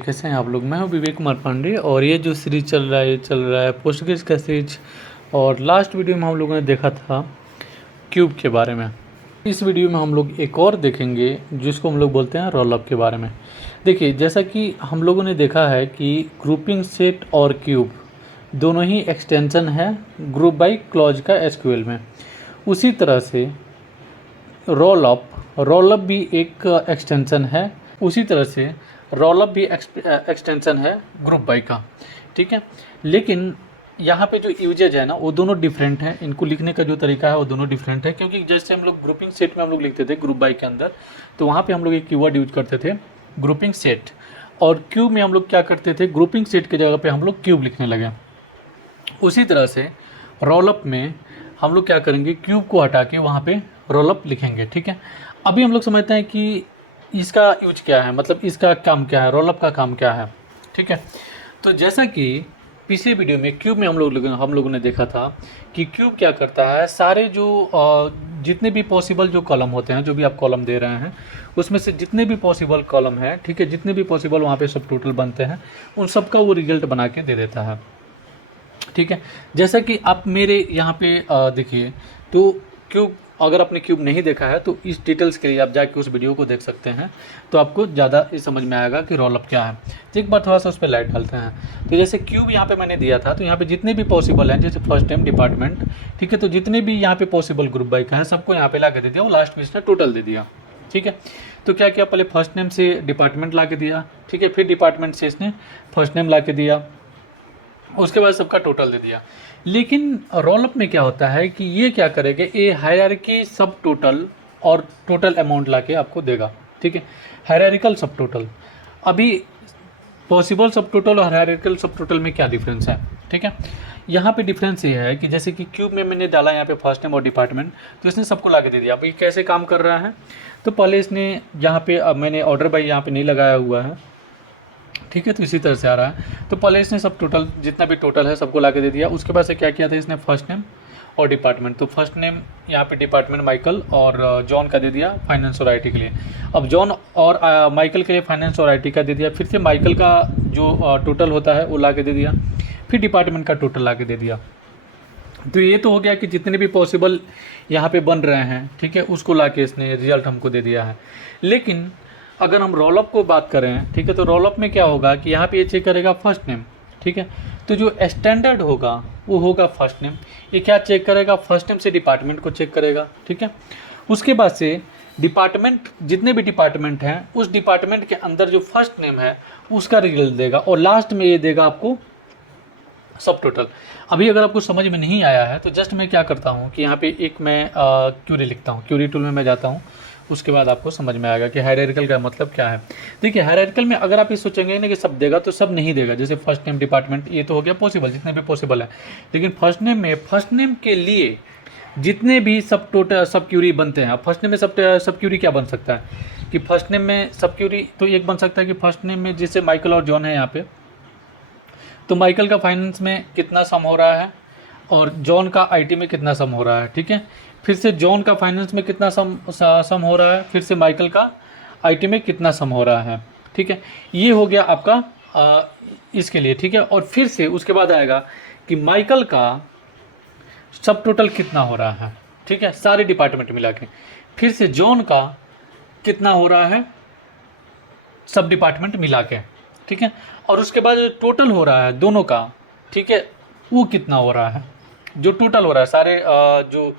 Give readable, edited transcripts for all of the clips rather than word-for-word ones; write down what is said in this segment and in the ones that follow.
कैसे हैं आप लोग। मैं हूं विवेक कुमार पांडे और ये जो सीरीज चल रहा है पोस्टग्रेज का सीरीज। और लास्ट वीडियो में हम लोगों ने देखा था क्यूब के बारे में। इस वीडियो में हम लोग एक और देखेंगे जिसको हम लोग बोलते हैं रोलअप के बारे में। देखिए, जैसा कि हम लोगों ने देखा है कि ग्रुपिंग सेट और क्यूब दोनों ही एक्सटेंशन है ग्रुप बाई क्लॉज का एसक्यूएल में। उसी तरह से रोलअप भी एक एक्सटेंशन है। उसी तरह से रोलअप भी एक्सटेंशन है ग्रुप बाई का। ठीक है, लेकिन यहाँ पे जो यूजेज है ना वो दोनों डिफरेंट हैं। इनको लिखने का जो तरीका है वो दोनों डिफरेंट है, क्योंकि जैसे हम लोग ग्रुपिंग सेट में हम लोग लिखते थे ग्रुप बाई के अंदर, तो वहाँ पे हम लोग एक कीवर्ड यूज करते थे ग्रुपिंग सेट। और क्यूब में हम लोग क्या करते थे, ग्रुपिंग सेट की जगह पे हम लोग क्यूब लिखने लगे। उसी तरह से रोलअप में हम लोग क्या करेंगे, क्यूब को हटा के वहाँ पे रोलअप लिखेंगे। ठीक है, अभी हम लोग समझते हैं कि इसका यूज क्या है, मतलब इसका काम क्या है, रोलअप का काम क्या है। ठीक है, तो जैसा कि पिछले वीडियो में क्यूब में हम लोगों ने देखा था कि क्यूब क्या करता है, सारे जो जितने भी पॉसिबल जो कॉलम होते हैं, जो भी आप कॉलम दे रहे हैं उसमें से जितने भी पॉसिबल कॉलम है, ठीक है, जितने भी पॉसिबल वहाँ पे सब टोटल बनते हैं, उन सब का वो रिजल्ट बना के दे देता है। ठीक है, जैसा कि आप मेरे यहाँ पे देखिए, तो क्यूब अगर आपने क्यूब नहीं देखा है तो इस डिटेल्स के लिए आप जाके उस वीडियो को देख सकते हैं, तो आपको ज़्यादा समझ में आएगा कि रोलअप क्या है। तो एक बार थोड़ा सा उस पर लाइट डालते हैं। तो जैसे क्यूब यहाँ पे मैंने दिया था, तो यहाँ पे जितने भी पॉसिबल हैं, जैसे फर्स्ट टाइम डिपार्टमेंट, ठीक है, तो जितने भी यहाँ पे पॉसिबल ग्रुप बाई का है सबको यहाँ पे ला के दे दिया, वो लास्ट में इसने टोटल दे दिया। ठीक है, तो क्या किया, पहले फर्स्ट नेम से डिपार्टमेंट ला के दिया, ठीक है, फिर डिपार्टमेंट से इसने फर्स्ट नेम ला के दिया, उसके बाद सबका टोटल दे दिया। लेकिन रोलअप में क्या होता है कि ये क्या करेगा, ये हायरार्की सब टोटल और टोटल अमाउंट लाके आपको देगा। ठीक है, हायरार्किकल सब टोटल। अभी पॉसिबल सब टोटल और हायरार्किकल सब टोटल में क्या डिफरेंस है। ठीक है, यहाँ पे डिफरेंस ये है कि जैसे कि क्यूब में मैंने डाला यहाँ पे फर्स्ट नेम और डिपार्टमेंट, तो इसने सबको ला के दे दिया। अब ये कैसे काम कर रहा है, तो पहले इसने यहाँ पे, अब मैंने ऑर्डर बाई यहाँ पे नहीं लगाया हुआ है, ठीक है, तो इसी तरह से आ रहा है। तो पहले इसने सब टोटल जितना भी टोटल है सबको ला के दे दिया। उसके बाद से क्या किया था इसने, फर्स्ट नेम और डिपार्टमेंट, तो फर्स्ट नेम यहाँ पे डिपार्टमेंट माइकल और जॉन का दे दिया फाइनेंस और आईटी के लिए। अब जॉन और माइकल के लिए फाइनेंस और आईटी का दे दिया, फिर से माइकल का जो टोटल होता है वो ला के दे दिया, फिर डिपार्टमेंट का टोटल ला के दे दिया। तो ये तो हो गया कि जितने भी पॉसिबल यहाँ पे बन रहे हैं, ठीक है, उसको ला के इसने रिजल्ट हमको दे दिया है। लेकिन अगर हम रोलअप को बात करें, ठीक है, तो रोलअप में क्या होगा कि यहाँ पे ये चेक करेगा फर्स्ट नेम। ठीक है, तो जो स्टैंडर्ड होगा वो होगा फर्स्ट नेम। ये क्या चेक करेगा, फर्स्ट नेम से डिपार्टमेंट को चेक करेगा। ठीक है, उसके बाद से डिपार्टमेंट, जितने भी डिपार्टमेंट हैं उस डिपार्टमेंट के अंदर जो फर्स्ट नेम है उसका रिजल्ट देगा, और लास्ट में ये देगा आपको सब टोटल। अभी अगर आपको समझ में नहीं आया है तो जस्ट मैं क्या करता हूँ कि यहाँ पे एक मैं क्यूरी लिखता हूँ, क्यूरी टूल में मैं जाता हूँ, उसके बाद आपको समझ में आएगा कि हायरार्किकल का मतलब क्या है। देखिए, हायरार्किकल में अगर आप ये सोचेंगे ना कि सब देगा, तो सब नहीं देगा। जैसे फर्स्ट नेम डिपार्टमेंट, ये तो हो गया पॉसिबल, जितने भी पॉसिबल है। लेकिन फर्स्ट नेम में, फर्स्ट नेम के लिए जितने भी सब टोटल सब क्यूरी बनते हैं, अब फर्स्ट नेम में सब क्यूरी क्या बन सकता है कि फर्स्ट नेम में सब क्यूरी तो एक बन सकता है कि फर्स्ट नेम में जैसे माइकल और जॉन है यहाँ पे, तो माइकल का फाइनेंस में कितना सम हो रहा है और जॉन का आईटी में कितना सम हो रहा है। ठीक है, फिर से जॉन का फाइनेंस में कितना सम हो रहा है, फिर से माइकल का आईटी में कितना सम हो रहा है। ठीक है, ये हो गया आपका इसके लिए। ठीक है, और फिर से उसके बाद आएगा कि माइकल का सब टोटल कितना हो रहा है, ठीक है, सारे डिपार्टमेंट मिला के। फिर से जॉन का कितना हो रहा है सब डिपार्टमेंट मिला के। ठीक है, और उसके बाद जो टोटल हो रहा है दोनों का, ठीक है, वो कितना हो रहा है, जो टोटल हो रहा है सारे जो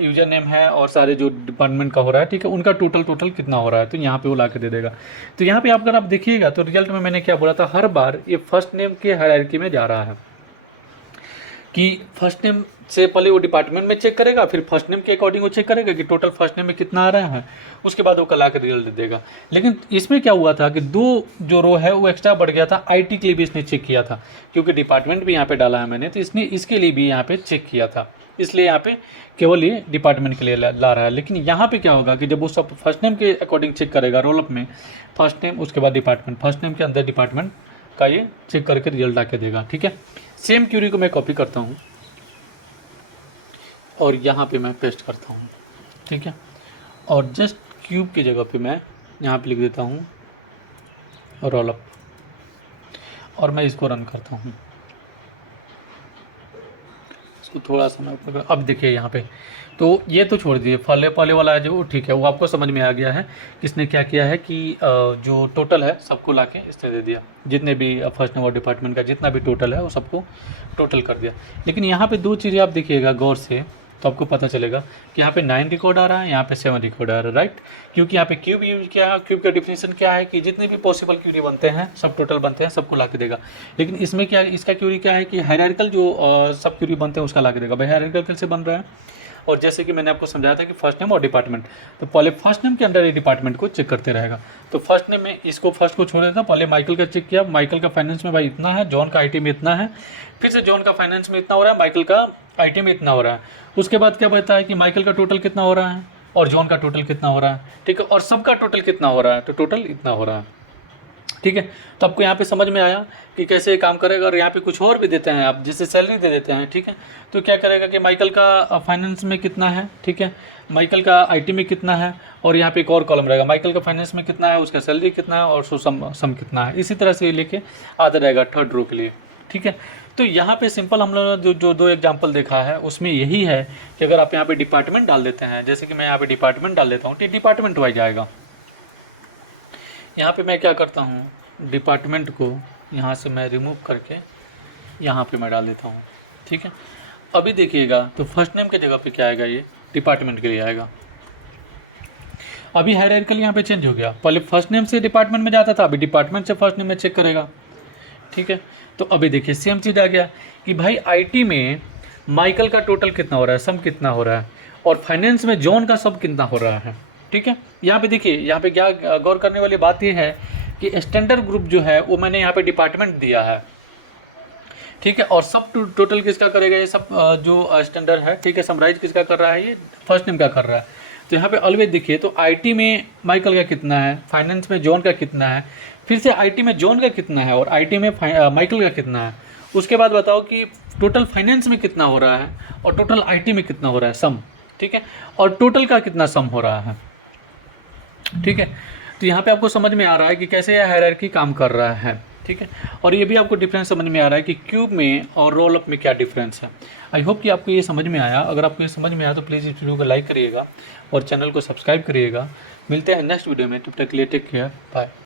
यूजर नेम है और सारे जो डिपार्टमेंट का हो रहा है, ठीक है, उनका टोटल कितना हो रहा है, तो यहाँ पे वो ला के दे देगा। तो यहाँ पे अगर आप देखिएगा तो रिजल्ट में मैंने क्या बोला था, हर बार ये फर्स्ट नेम के हायरार्की में जा रहा है कि फर्स्ट नेम से पहले वो डिपार्टमेंट में चेक करेगा, फिर फर्स्ट नेम के अकॉर्डिंग वो चेक करेगा कि टोटल फर्स्ट नेम में कितना आ रहा है, उसके बाद वो कला के रिजल्ट देगा। लेकिन इसमें क्या हुआ था कि दो जो रो है वो एक्स्ट्रा बढ़ गया था, आईटी के लिए भी इसने चेक किया था, क्योंकि डिपार्टमेंट भी यहाँ पे डाला है मैंने, तो इसने इसके लिए भी यहाँ पे चेक किया था, इसलिए यहाँ पे केवल ये डिपार्टमेंट के लिए ला रहा है। लेकिन यहाँ पे क्या होगा कि जब वो सब फर्स्ट नेम के अकॉर्डिंग चेक करेगा रोलअप में, फर्स्ट नेम उसके बाद डिपार्टमेंट, फर्स्ट नेम के अंदर डिपार्टमेंट का ये चेक करके रिजल्ट आके देगा। ठीक है, सेम क्यूरी को मैं कॉपी करता हूँ और यहाँ पे मैं पेस्ट करता हूँ। ठीक है, और जस्ट क्यूब की जगह पे मैं यहाँ पे लिख देता हूँ रोलअप। और मैं इसको रन करता हूँ, इसको थोड़ा सा मैं अब देखिए यहाँ पे, तो ये तो छोड़ दीजिए, पहले पहले वाला है जो ठीक है, वो आपको समझ में आ गया है किसने क्या किया है कि जो टोटल है सबको लाके इसने दे दिया, जितने भी फर्स्ट नंबर डिपार्टमेंट का जितना भी टोटल है वो सबको टोटल कर दिया। लेकिन यहाँ पे 2 चीज़ें आप देखिएगा गौर से, तो आपको पता चलेगा कि यहाँ पे 9 रिकॉर्ड आ रहा है, यहाँ पे 7 रिकॉर्ड आ रहा है, राइट। क्योंकि यहाँ पे क्यूब यूज किया है, क्यूब का डिफिनेशन क्या है कि जितने भी पॉसिबल क्यूरी बनते हैं सब टोटल बनते हैं, सबको ला के देगा। लेकिन इसमें क्या, इसका क्यूरी क्या है कि हायरार्किकल जो सब क्यूरी बनते हैं उसका ला के देगा। भाई हायरार्किकल कैसे बन रहा है, और जैसे कि मैंने आपको समझाया था कि फर्स्ट नेम और डिपार्टमेंट, तो पहले फर्स्ट नेम के अंडर ये डिपार्टमेंट को चेक करते रहेगा। तो फर्स्ट नेम में इसको फर्स्ट को छोड़ देता, पहले माइकल का चेक किया, माइकल का फाइनेंस में भाई इतना है, जॉन का आईटी में इतना है, फिर से जॉन का फाइनेंस में इतना हो रहा है, माइकल का आईटी में इतना हो रहा है। उसके बाद क्या बता है कि माइकल का टोटल कितना हो रहा है और जॉन का टोटल कितना हो रहा है, ठीक है, और सबका टोटल कितना हो रहा है, तो टोटल इतना हो रहा है, ठीक है। तो आपको यहाँ पे समझ में आया कि कैसे ये काम करेगा। और यहाँ पे कुछ और भी देते हैं आप, जैसे सैलरी दे देते हैं, ठीक है, तो क्या करेगा कि माइकल का फाइनेंस में कितना है, ठीक है, माइकल का आईटी में कितना है, और यहाँ पे एक और कॉलम रहेगा माइकल का फाइनेंस में कितना है, उसका सैलरी कितना है, और सम कितना है। इसी तरह से ये लेके आता रहेगा थर्ड रो के लिए, ठीक है। तो यहाँ पे सिंपल हम लोगों ने जो 2 एग्जाम्पल देखा है उसमें यही है कि अगर आप यहाँ पे डिपार्टमेंट डाल देते हैं, जैसे कि मैं यहाँ पे डिपार्टमेंट डाल देता हूँ तो डिपार्टमेंट वाइज आएगा। यहाँ पे मैं क्या करता हूँ, डिपार्टमेंट को यहाँ से मैं रिमूव करके यहाँ पे मैं डाल देता हूँ, ठीक है। अभी देखिएगा तो फर्स्ट नेम के जगह पे क्या आएगा, ये डिपार्टमेंट के लिए आएगा। अभी हायरार्किकल यहाँ पे चेंज हो गया, पहले फर्स्ट नेम से डिपार्टमेंट में जाता था, अभी डिपार्टमेंट से फर्स्ट नेम में चेक करेगा, ठीक है। तो अभी देखिए सेम चीज़ आ गया कि भाई आईटी में माइकल का टोटल कितना हो रहा है, सम कितना हो रहा है, और फाइनेंस में जॉन का सब कितना हो रहा है, ठीक है। यहाँ पे देखिए, यहाँ पे क्या गौर करने वाली बात ये है कि स्टैंडर्ड ग्रुप जो है वो मैंने यहाँ पे डिपार्टमेंट दिया है, ठीक है, और सब टोटल किसका करेगा, ये सब जो स्टैंडर्ड है, ठीक है, समराइज किसका कर रहा है, ये फर्स्ट नेम का कर रहा है। तो यहाँ पे ऑलवेज देखिए, तो आईटी में माइकल का कितना है, फाइनेंस में जॉन का कितना है, फिर से आईटी में जॉन का कितना है, और आईटी में माइकल का कितना है। उसके बाद बताओ कि टोटल फाइनेंस में कितना हो रहा है और टोटल आईटी में कितना हो रहा है, सम, ठीक है, और टोटल का कितना सम हो रहा है, ठीक है। तो यहाँ पे आपको समझ में आ रहा है कि कैसे यह हायरार्की काम कर रहा है, ठीक है। और ये भी आपको डिफरेंस समझ में आ रहा है कि क्यूब में और रोल अप में क्या डिफरेंस है। आई होप कि आपको ये समझ में आया। अगर आपको ये समझ में आया तो प्लीज़ इस वीडियो को लाइक करिएगा और चैनल को सब्सक्राइब करिएगा। मिलते हैं नेक्स्ट वीडियो में, तब तक के लिए टेक केयर, बाय।